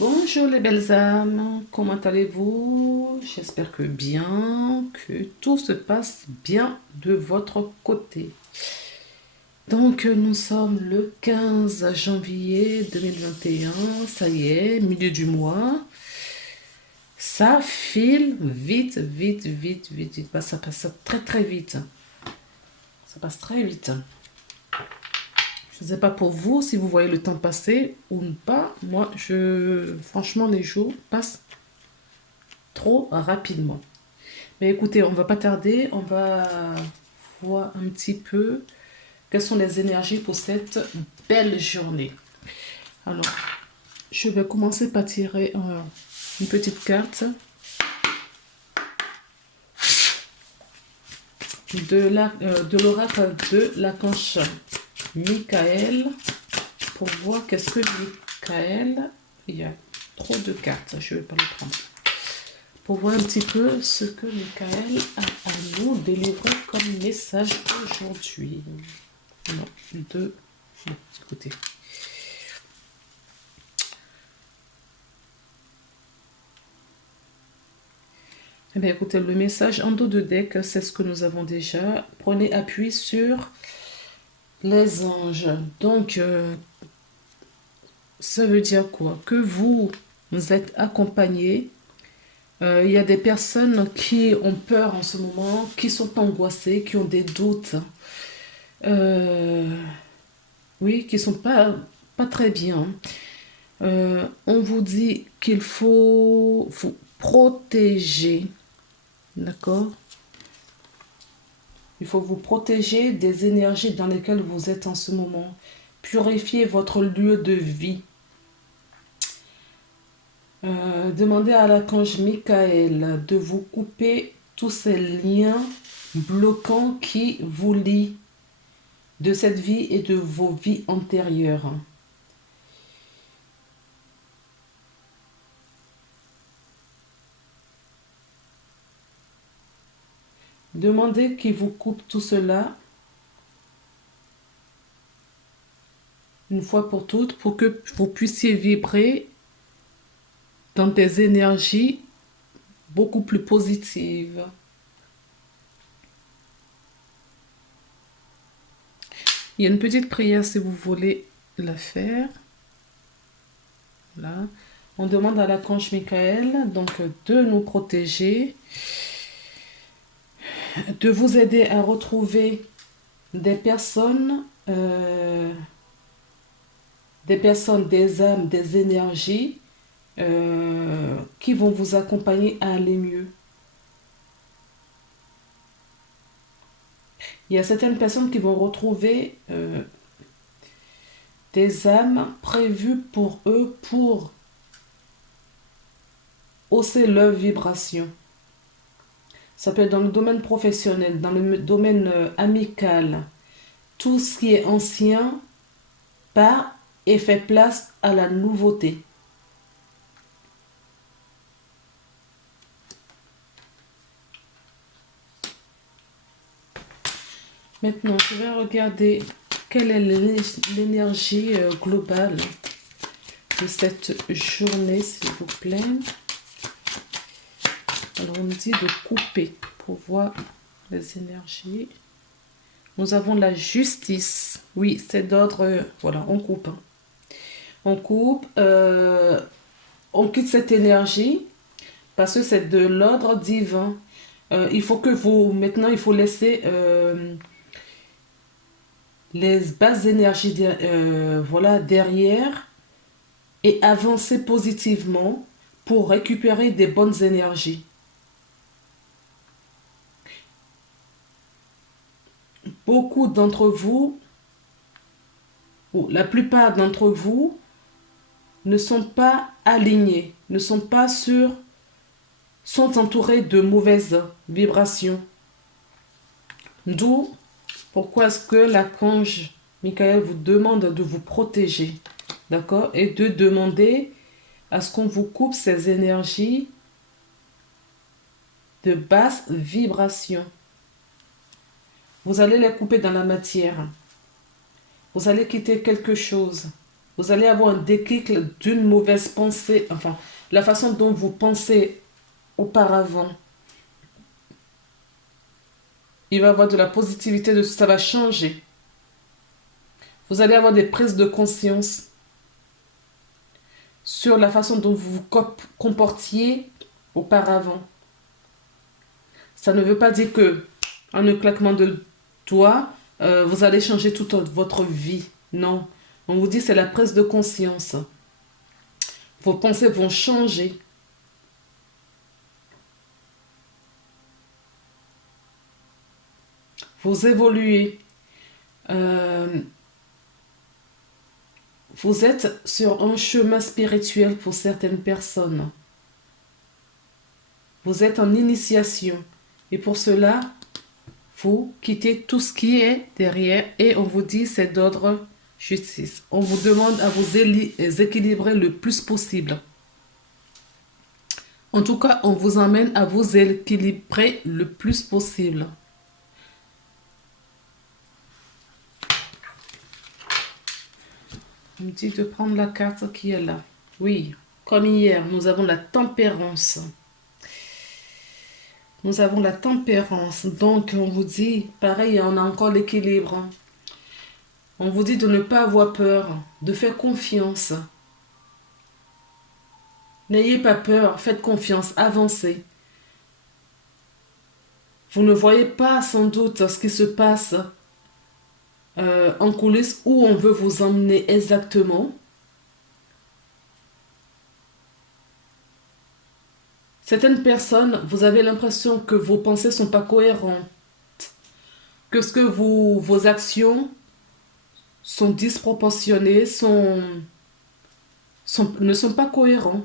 Bonjour les belles âmes, comment allez-vous? J'espère que bien, que tout se passe bien de votre côté. Donc nous sommes le 15 janvier 2021, ça y est, milieu du mois. Ça file vite, vite, vite, vite, vite. Bah, ça passe très très vite. Ça passe très vite. Je ne sais pas pour vous si vous voyez le temps passer ou pas. Moi, franchement, les jours passent trop rapidement. Mais écoutez, on va pas tarder, on va voir un petit peu quelles sont les énergies pour cette belle journée. Alors, je vais commencer par tirer une petite carte de l'oracle de l'archange Michael pour voir qu'est-ce que Michael... Il y a trop de cartes, je ne vais pas les prendre. Pour voir un petit peu ce que Michael a à nous délivrer comme message aujourd'hui. Non, deux. Bon, écoutez. Eh bien, écoutez, le message en dos de deck, c'est ce que nous avons déjà. Prenez appui sur les anges. Donc, ça veut dire quoi? Que vous êtes accompagnés. Il y a des personnes qui ont peur en ce moment, qui sont angoissées, qui ont des doutes. Euh, oui, qui sont pas très bien. On vous dit qu'il faut vous protéger, d'accord? Il faut vous protéger des énergies dans lesquelles vous êtes en ce moment. Purifiez votre lieu de vie. Demandez à l'archange Michael de vous couper tous ces liens bloquants qui vous lient de cette vie et de vos vies antérieures. Demandez qu'il vous coupe tout cela une fois pour toutes pour que vous puissiez vibrer dans des énergies beaucoup plus positives. Il y a une petite prière si vous voulez la faire. Là. On demande à l'archange Michael donc de nous protéger, de vous aider à retrouver des personnes, des âmes, des énergies qui vont vous accompagner à aller mieux. Il y a certaines personnes qui vont retrouver des âmes prévues pour eux pour hausser leur vibration. Ça peut être dans le domaine professionnel, dans le domaine amical. Tout ce qui est ancien part et fait place à la nouveauté. Maintenant, je vais regarder quelle est l'énergie globale de cette journée, s'il vous plaît. Alors, on nous dit de couper pour voir les énergies. Nous avons la justice. Oui, c'est d'ordre... voilà, on coupe. Hein. On coupe. On quitte cette énergie parce que c'est de l'ordre divin. Il faut que vous... Maintenant, il faut laisser... les basses énergies voilà, derrière et avancer positivement pour récupérer des bonnes énergies. Beaucoup d'entre vous, ou la plupart d'entre vous, ne sont pas alignés, ne sont pas sûrs, sont entourés de mauvaises vibrations. D'où pourquoi est-ce que l'archange Michael vous demande de vous protéger, d'accord? Et de demander à ce qu'on vous coupe ces énergies de basse vibration. Vous allez les couper dans la matière. Vous allez quitter quelque chose Vous allez avoir un déclic d'une mauvaise pensée, enfin, la façon dont vous pensez auparavant. Il va y avoir de la positivité, ça va changer. Vous allez avoir des prises de conscience sur la façon dont vous vous comportiez auparavant. Ça ne veut pas dire que, en un claquement de doigts, vous allez changer toute votre vie. Non. On vous dit c'est la prise de conscience. Vos pensées vont changer. Vous évoluez. Vous êtes sur un chemin spirituel pour certaines personnes. Vous êtes en initiation. Et pour cela, vous quittez tout ce qui est derrière et on vous dit c'est d'ordre justice. On vous demande à vous équilibrer le plus possible. En tout cas, on vous emmène à vous équilibrer le plus possible. On me dit de prendre la carte qui est là. Oui, comme hier, nous avons la tempérance. Nous avons la tempérance. Donc, on vous dit, pareil, on a encore l'équilibre. On vous dit de ne pas avoir peur, de faire confiance. N'ayez pas peur, faites confiance, avancez. Vous ne voyez pas sans doute ce qui se passe en coulisses, où on veut vous emmener exactement. Certaines personnes, vous avez l'impression que vos pensées ne sont pas cohérentes, que vos actions sont disproportionnées, ne sont pas cohérents.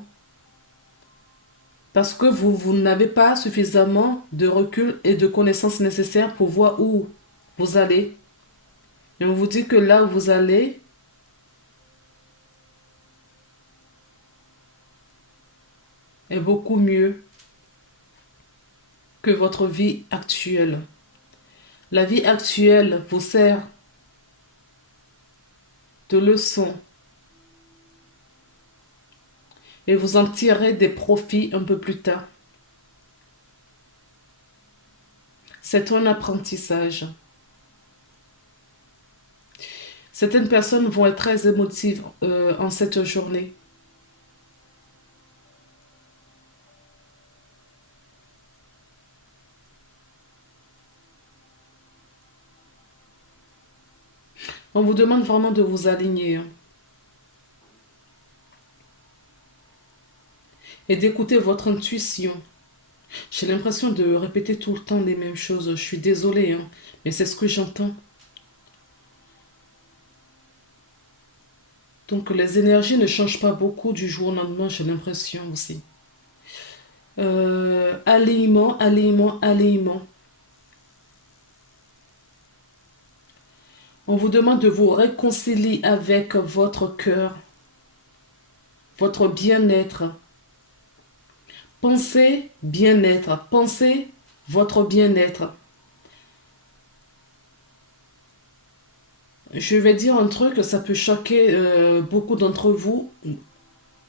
Parce que vous n'avez pas suffisamment de recul et de connaissances nécessaires pour voir où vous allez. Et on vous dit que là où vous allez, est beaucoup mieux que votre vie actuelle. La vie actuelle vous sert de leçon et vous en tirez des profits un peu plus tard. C'est un apprentissage. Certaines personnes vont être très émotives en cette journée. On vous demande vraiment de vous aligner et d'écouter votre intuition. J'ai l'impression de répéter tout le temps les mêmes choses. Je suis désolée, mais c'est ce que j'entends. Donc les énergies ne changent pas beaucoup du jour au lendemain, j'ai l'impression aussi. Alignement, alignement, alignement. On vous demande de vous réconcilier avec votre cœur, votre bien-être. Pensez bien-être, pensez votre bien-être. Je vais dire un truc, ça peut choquer beaucoup d'entre vous.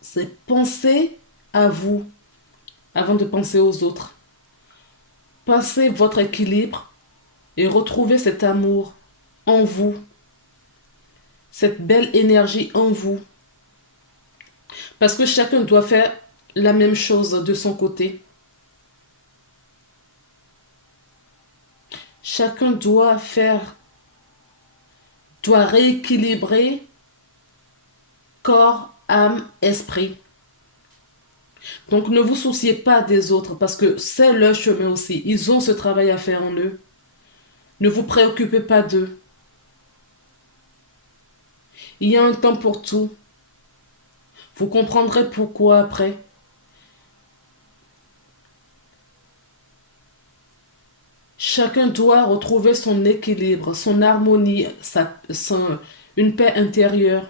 C'est penser à vous avant de penser aux autres. Pensez votre équilibre et retrouvez cet amour en vous, cette belle énergie en vous. Parce que chacun doit faire la même chose de son côté. Chacun doit rééquilibrer corps, âme, esprit. Donc ne vous souciez pas des autres parce que c'est leur chemin aussi. Ils ont ce travail à faire en eux. Ne vous préoccupez pas d'eux. Il y a un temps pour tout. Vous comprendrez pourquoi après. Chacun doit retrouver son équilibre, son harmonie, une paix intérieure.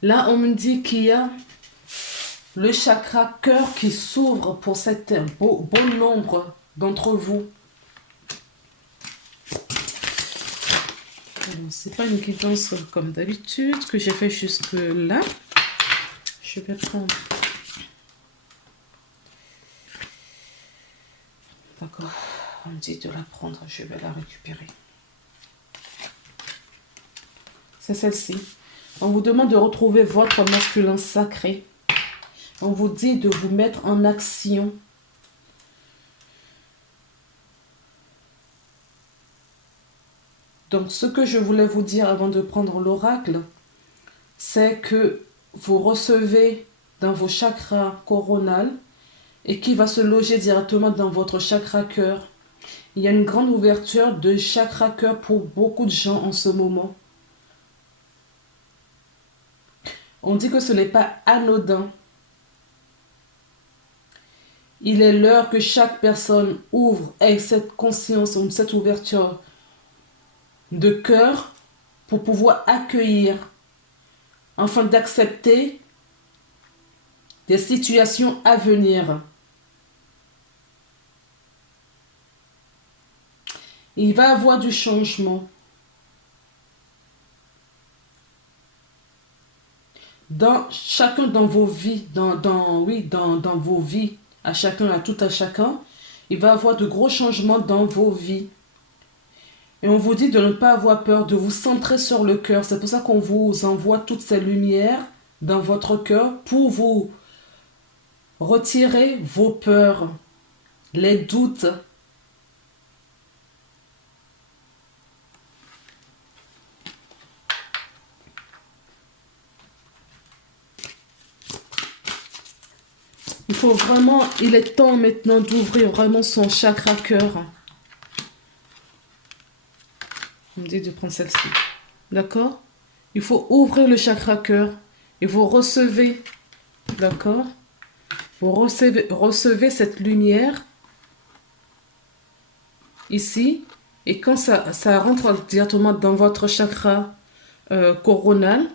Là, on me dit qu'il y a le chakra cœur qui s'ouvre pour cet bon nombre d'entre vous. C'est pas une guidance comme d'habitude que j'ai fait jusque là. Je vais prendre. D'accord. On me dit de la prendre. Je vais la récupérer. C'est celle-ci. On vous demande de retrouver votre masculin sacré. On vous dit de vous mettre en action. Donc, ce que je voulais vous dire avant de prendre l'oracle, c'est que vous recevez dans vos chakras coronales et qui va se loger directement dans votre chakra cœur. Il y a une grande ouverture de chakra cœur pour beaucoup de gens en ce moment. On dit que ce n'est pas anodin. Il est l'heure que chaque personne ouvre avec cette conscience, cette ouverture de cœur pour pouvoir accueillir, afin d'accepter des situations à venir. Il va y avoir du changement. Dans chacun dans vos vies, dans vos vies, à chacun, à tout à chacun, il va y avoir de gros changements dans vos vies. Et on vous dit de ne pas avoir peur, de vous centrer sur le cœur. C'est pour ça qu'on vous envoie toutes ces lumières dans votre cœur pour vous retirer vos peurs, les doutes. Il faut vraiment, il est temps maintenant d'ouvrir vraiment son chakra cœur. On me dit de prendre celle-ci. D'accord? Il faut ouvrir le chakra cœur et vous recevez, d'accord? Vous recevez cette lumière ici et quand ça rentre directement dans votre chakra coronal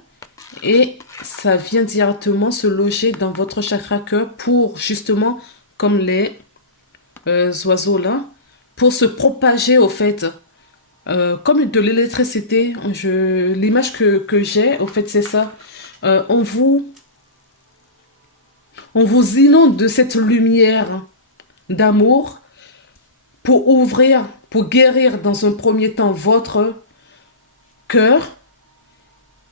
et ça vient directement se loger dans votre chakra cœur pour justement, comme les oiseaux là, pour se propager au fait. Comme de l'électricité, l'image que j'ai, au fait, c'est ça. On vous inonde de cette lumière d'amour pour ouvrir, pour guérir dans un premier temps votre cœur.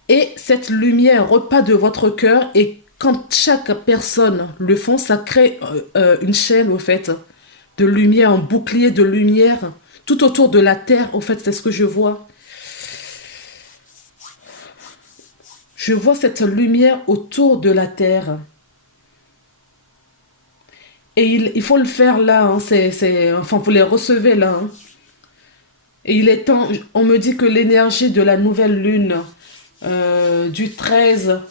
Et cette lumière repart de votre cœur et quand chaque personne le font, ça crée une chaîne, au fait, de lumière, un bouclier de lumière tout autour de la terre, au fait, c'est ce que je vois. Je vois cette lumière autour de la terre. Et il faut le faire là, hein, enfin, vous les recevez là. Hein. Et il est temps, on me dit que l'énergie de la nouvelle lune du 13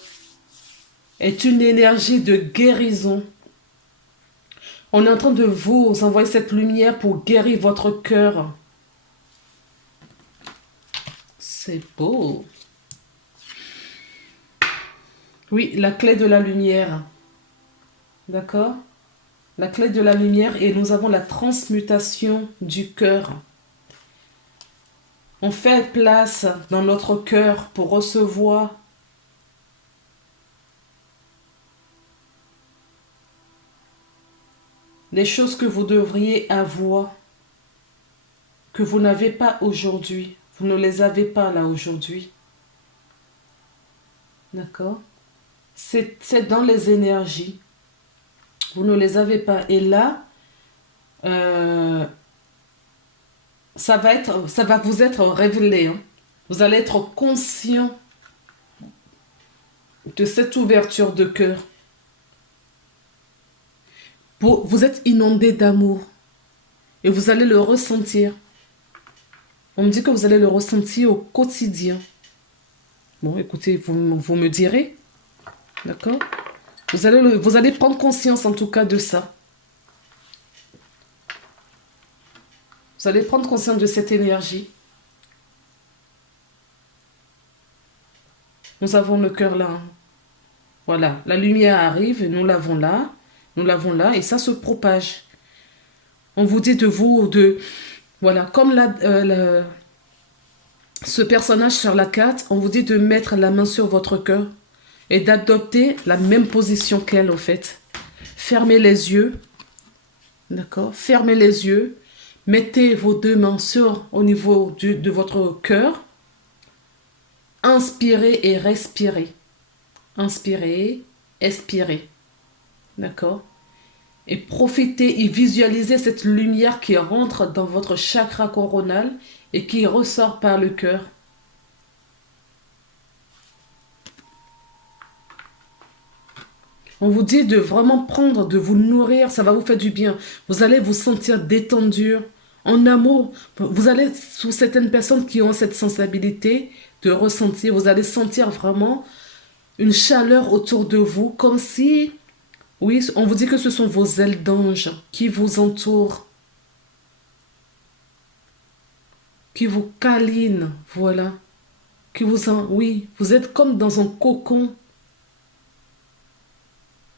est une énergie de guérison. On est en train de vous envoyer cette lumière pour guérir votre cœur. C'est beau. Oui, la clé de la lumière. D'accord? La clé de la lumière et nous avons la transmutation du cœur. On fait place dans notre cœur pour recevoir les choses que vous devriez avoir, que vous n'avez pas aujourd'hui. Vous ne les avez pas là aujourd'hui. D'accord? C'est dans les énergies. Vous ne les avez pas. Et là, ça va vous être révélé. Hein. Vous allez être conscient de cette ouverture de cœur. Vous êtes inondé d'amour. Et vous allez le ressentir. On me dit que vous allez le ressentir au quotidien. Bon, écoutez, vous me direz. D'accord? Vous allez prendre conscience en tout cas de ça. Vous allez prendre conscience de cette énergie. Nous avons le cœur là. Voilà, la lumière arrive, nous l'avons là. Nous l'avons là et ça se propage. On vous dit voilà, comme ce personnage sur la carte, on vous dit de mettre la main sur votre cœur et d'adopter la même position qu'elle, au fait. Fermez les yeux, d'accord? Fermez les yeux. Mettez vos deux mains au niveau de votre cœur. Inspirez et respirez. Inspirez, expirez. D'accord? Et profitez et visualisez cette lumière qui rentre dans votre chakra coronal et qui ressort par le cœur. On vous dit de vraiment prendre, de vous nourrir, ça va vous faire du bien. Vous allez vous sentir détendu, en amour. Vous allez, sous certaines personnes qui ont cette sensibilité de ressentir, vous allez sentir vraiment une chaleur autour de vous, comme si, oui, on vous dit que ce sont vos ailes d'ange qui vous entourent, qui vous câlinent, voilà. Oui, vous êtes comme dans un cocon.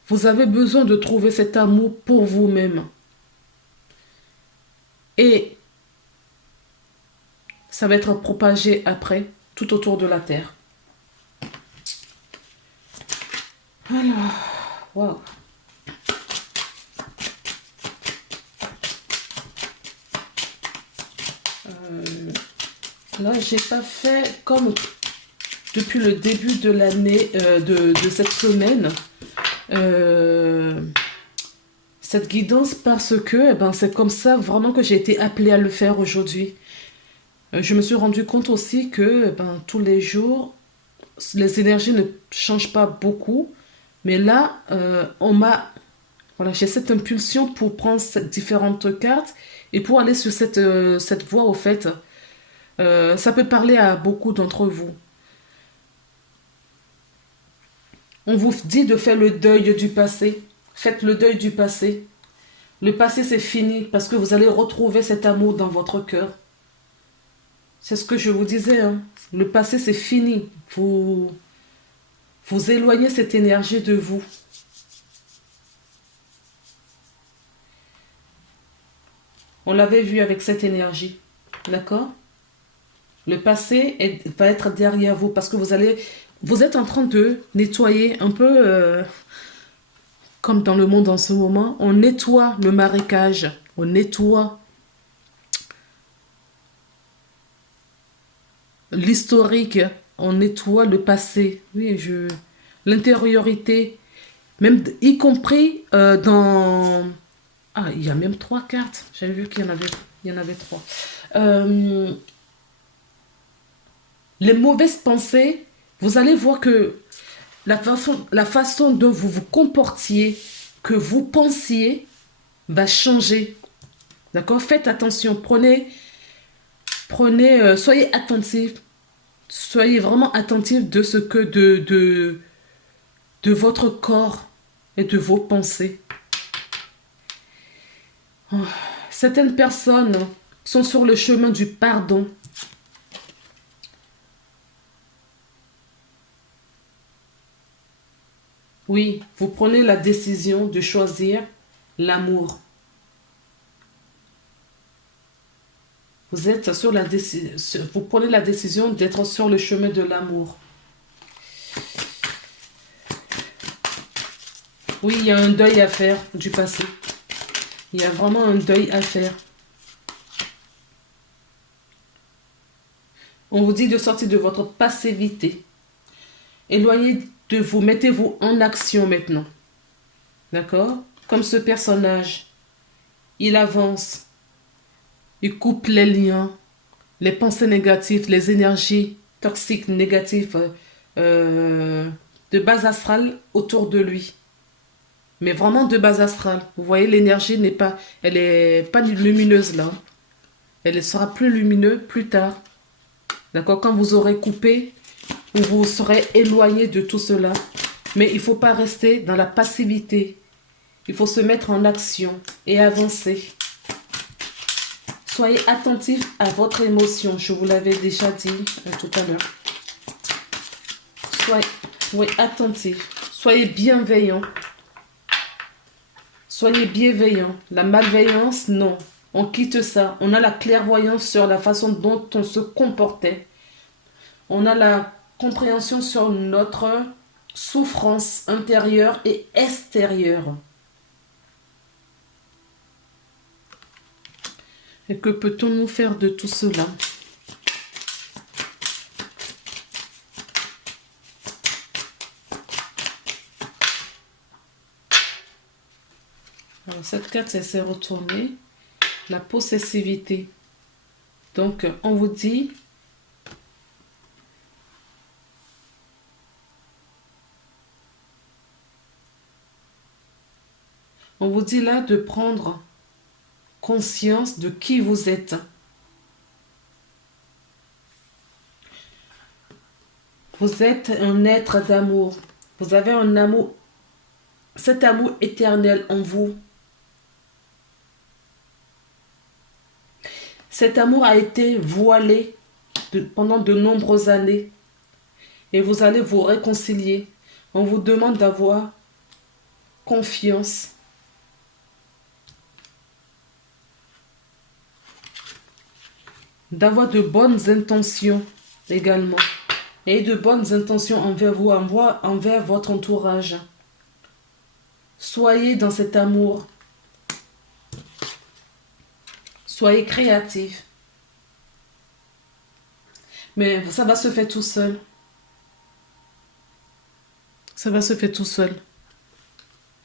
Vous avez besoin de trouver cet amour pour vous-même. Et ça va être propagé après, tout autour de la Terre. Alors, waouh. Là, j'ai pas fait comme depuis le début de l'année, de cette semaine, cette guidance parce que c'est comme ça vraiment que j'ai été appelée à le faire aujourd'hui. Je me suis rendu compte aussi que tous les jours, les énergies ne changent pas beaucoup. Mais là, voilà, j'ai cette impulsion pour prendre ces différentes cartes et pour aller sur cette voie, au fait. Ça peut parler à beaucoup d'entre vous. On vous dit de faire le deuil du passé. Faites le deuil du passé. Le passé, c'est fini parce que vous allez retrouver cet amour dans votre cœur. C'est ce que je vous disais. Hein. Le passé, c'est fini. Vous éloignez cette énergie de vous. On l'avait vu avec cette énergie. D'accord? Le passé va être derrière vous parce que vous êtes en train de nettoyer un peu comme dans le monde en ce moment. On nettoie le marécage, on nettoie l'historique, on nettoie le passé. Oui, l'intériorité, même y compris dans... Ah, il y a même 3 cartes. J'avais vu qu'il y en avait 3. Les mauvaises pensées, vous allez voir que la façon dont vous vous comportiez, que vous pensiez, va changer. D'accord? Faites attention. Soyez attentif. Soyez vraiment attentif de ce que de votre corps et de vos pensées. Oh, certaines personnes sont sur le chemin du pardon. Oui, vous prenez la décision de choisir l'amour. Vous êtes sur vous prenez la décision d'être sur le chemin de l'amour. Oui, il y a un deuil à faire du passé. Il y a vraiment un deuil à faire. On vous dit de sortir de votre passivité. Éloignez de vous, mettez-vous en action maintenant. D'accord? Comme ce personnage, il avance. Il coupe les liens, les pensées négatives, les énergies toxiques, négatives de base astrale autour de lui. Mais vraiment de base astrale. Vous voyez, l'énergie elle est pas lumineuse là. Elle sera plus lumineuse plus tard. D'accord? Quand vous aurez coupé, ou vous serez éloigné de tout cela. Mais il ne faut pas rester dans la passivité. Il faut se mettre en action et avancer. Soyez attentif à votre émotion. Je vous l'avais déjà dit tout à l'heure. Soyez attentif. Soyez bienveillant. Soyez bienveillant. La malveillance, non. On quitte ça. On a la clairvoyance sur la façon dont on se comportait. On a la compréhension sur notre souffrance intérieure et extérieure. Et que peut-on nous faire de tout cela? Alors, cette carte, elle s'est retournée. La possessivité. Donc, on vous dit... On vous dit là de prendre conscience de qui vous êtes. Vous êtes un être d'amour. Vous avez un amour, cet amour éternel en vous. Cet amour a été voilé pendant de nombreuses années. Et vous allez vous réconcilier. On vous demande d'avoir confiance. D'avoir de bonnes intentions également. Et de bonnes intentions envers vous, envers votre entourage. Soyez dans cet amour. Soyez créatifs. Mais ça va se faire tout seul. Ça va se faire tout seul.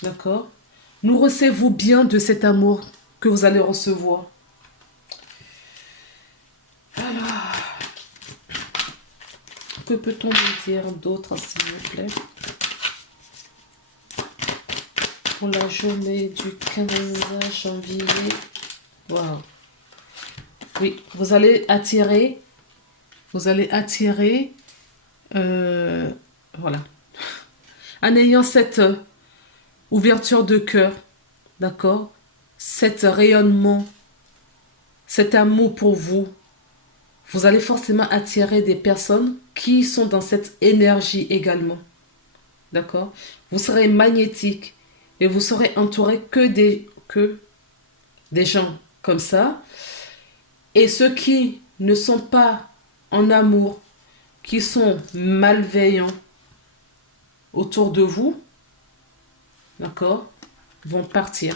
D'accord? Nourrissez-vous bien de cet amour que vous allez recevoir. Alors, que peut-on vous dire d'autre, s'il vous plaît? Pour la journée du 15 janvier. Waouh. Oui, vous allez attirer. Voilà. En ayant cette ouverture de cœur, d'accord? Cet rayonnement, cet amour pour vous, vous allez forcément attirer des personnes qui sont dans cette énergie également. D'accord? Vous serez magnétique et vous serez entouré que des gens comme ça. Et ceux qui ne sont pas en amour, qui sont malveillants autour de vous, d'accord, vont partir.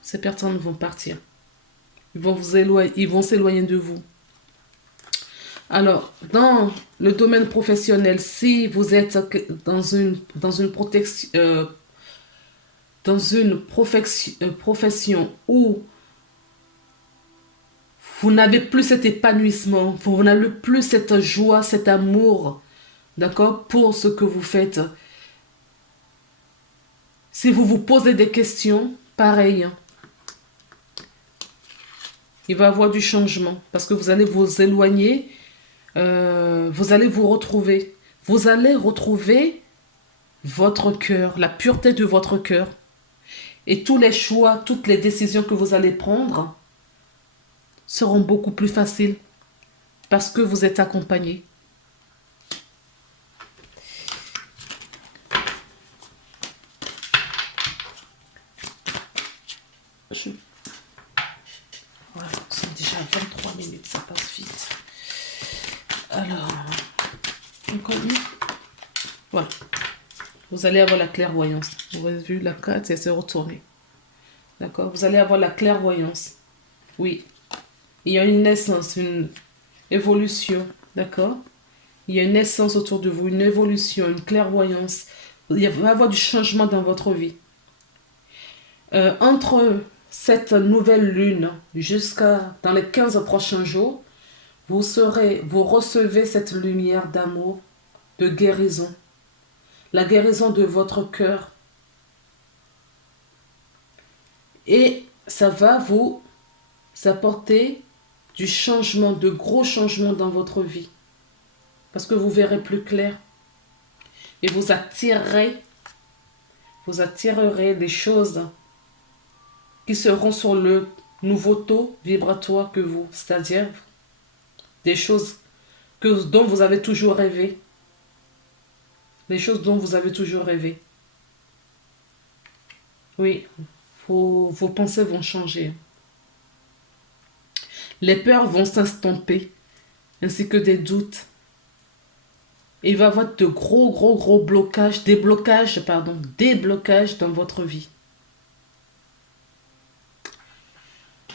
Ces personnes vont partir. Ils vont s'éloigner de vous. Alors, dans le domaine professionnel, si vous êtes dans une profession où vous n'avez plus cet épanouissement, vous n'avez plus cette joie, cet amour, d'accord, pour ce que vous faites. Si vous vous posez des questions, pareil, il va y avoir du changement parce que vous allez vous éloigner, vous allez vous retrouver. Vous allez retrouver votre cœur, la pureté de votre cœur. Et tous les choix, toutes les décisions que vous allez prendre seront beaucoup plus faciles parce que vous êtes accompagné. Voilà, c'est déjà 23 minutes, ça passe vite. Alors, encore mieux. Voilà. Vous allez avoir la clairvoyance. Vous avez vu la carte, elle s'est retournée. D'accord? Vous allez avoir la clairvoyance. Oui. Il y a une naissance, une évolution. D'accord? Il y a une naissance autour de vous, une évolution, une clairvoyance. Il va y avoir du changement dans votre vie. Entre cette nouvelle lune jusqu'à dans les 15 prochains jours, vous recevez cette lumière d'amour, de guérison. La guérison de votre cœur. Et ça va vous apporter du changement, de gros changements dans votre vie. Parce que vous verrez plus clair. Et vous attirerez des choses qui seront sur le nouveau taux vibratoire que vous. C'est-à-dire des choses dont vous avez toujours rêvé. Les choses dont vous avez toujours rêvé. Oui, vos pensées vont changer. Les peurs vont s'estomper. ainsi que des doutes. Et il va y avoir de gros blocages, déblocages dans votre vie.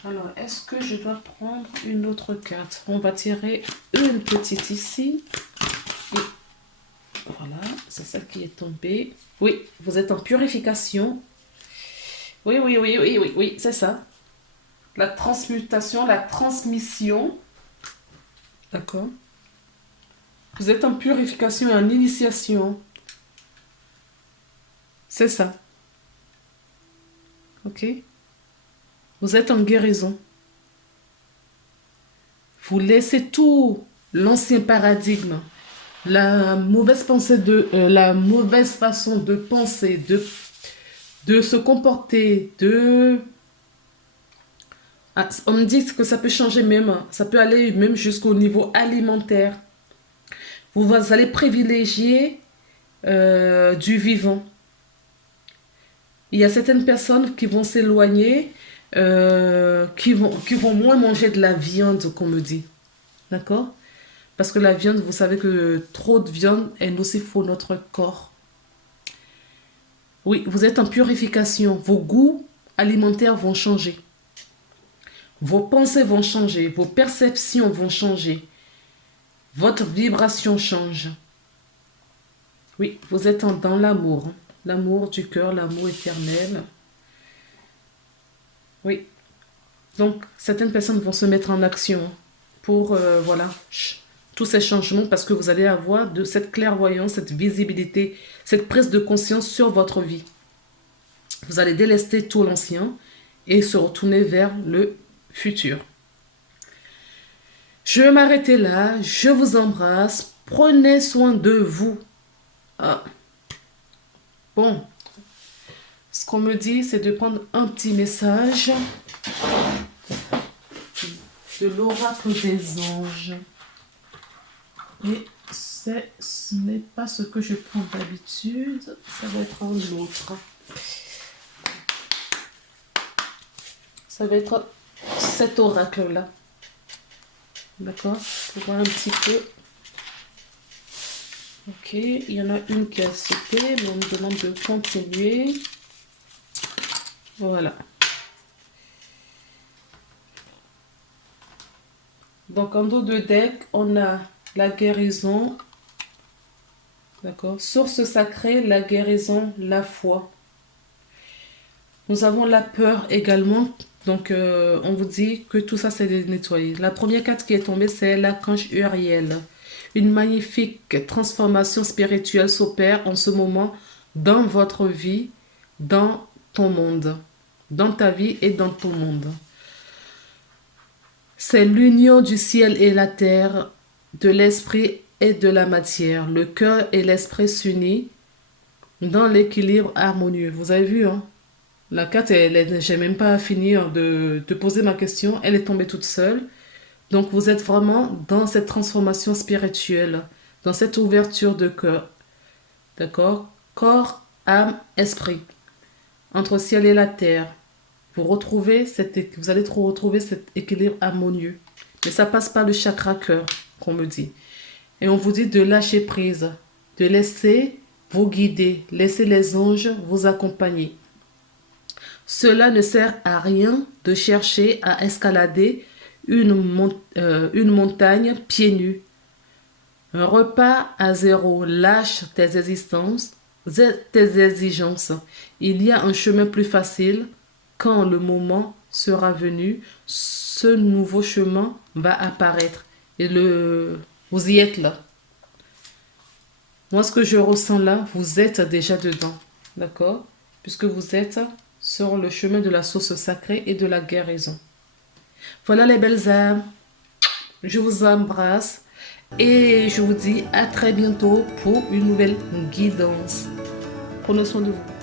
Alors, est-ce que je dois prendre une autre carte? On va tirer une petite ici. Et voilà, c'est celle qui est tombée. Oui, vous êtes en purification. Oui, c'est ça. La transmutation, la transmission. D'accord. Vous êtes en purification et en initiation. C'est ça. Ok? Vous êtes en guérison. Vous laissez tout l'ancien paradigme, la mauvaise pensée la mauvaise façon de penser, de se comporter, on me dit que ça peut changer même, ça peut aller même jusqu'au niveau alimentaire. Vous allez privilégier du vivant. Il y a certaines personnes qui vont s'éloigner, qui vont moins manger de la viande, qu'on me dit. D'accord? Parce que la viande, vous savez que trop de viande est nocif pour notre corps. Oui, vous êtes en purification. Vos goûts alimentaires vont changer. Vos pensées vont changer. Vos perceptions vont changer. Votre vibration change. Oui, vous êtes dans l'amour. L'amour du cœur, l'amour éternel. Oui. Donc, certaines personnes vont se mettre en action pour, voilà, tous ces changements parce que vous allez avoir de cette clairvoyance, cette visibilité, cette prise de conscience sur votre vie. Vous allez délester tout l'ancien et se retourner vers le futur. Je vais m'arrêter là. Je vous embrasse. Prenez soin de vous. Ah. Bon. Ce qu'on me dit, c'est de prendre un petit message de l'oracle des anges. Et ce n'est pas ce que je prends d'habitude. Ça va être un autre. Ça va être cet oracle-là. D'accord? Pour voir un petit peu. Ok, il y en a une qui a sauté, mais on me demande de continuer. Voilà. Donc en dos de deck, on a la guérison. D'accord? Source sacrée, la guérison, la foi. Nous avons la peur également. Donc, on vous dit que tout ça, c'est nettoyé. La première carte qui est tombée, c'est l'archange Uriel. Une magnifique transformation spirituelle s'opère en ce moment dans votre vie, dans ton monde. Dans ta vie et dans ton monde. C'est l'union du ciel et la terre, de l'esprit et de la matière. Le cœur et l'esprit s'unissent dans l'équilibre harmonieux. Vous avez vu, hein? La carte, j'ai même pas fini de poser ma question. Elle est tombée toute seule. Donc, vous êtes vraiment dans cette transformation spirituelle, dans cette ouverture de cœur. D'accord? Corps, âme, esprit. Entre ciel et la terre. Vous allez retrouver cet équilibre harmonieux. Mais ça passe par le chakra cœur, qu'on me dit. Et on vous dit de lâcher prise, de laisser vous guider, laisser les anges vous accompagner. Cela ne sert à rien de chercher à escalader une montagne pieds nus. Un repas à zéro, lâche tes exigences. Il y a un chemin plus facile. Quand le moment sera venu, ce nouveau chemin va apparaître. Et vous y êtes là. Moi, ce que je ressens là, vous êtes déjà dedans. D'accord? Puisque vous êtes sur le chemin de la source sacrée et de la guérison. Voilà les belles âmes. Je vous embrasse et je vous dis à très bientôt pour une nouvelle guidance. Prenez soin de vous.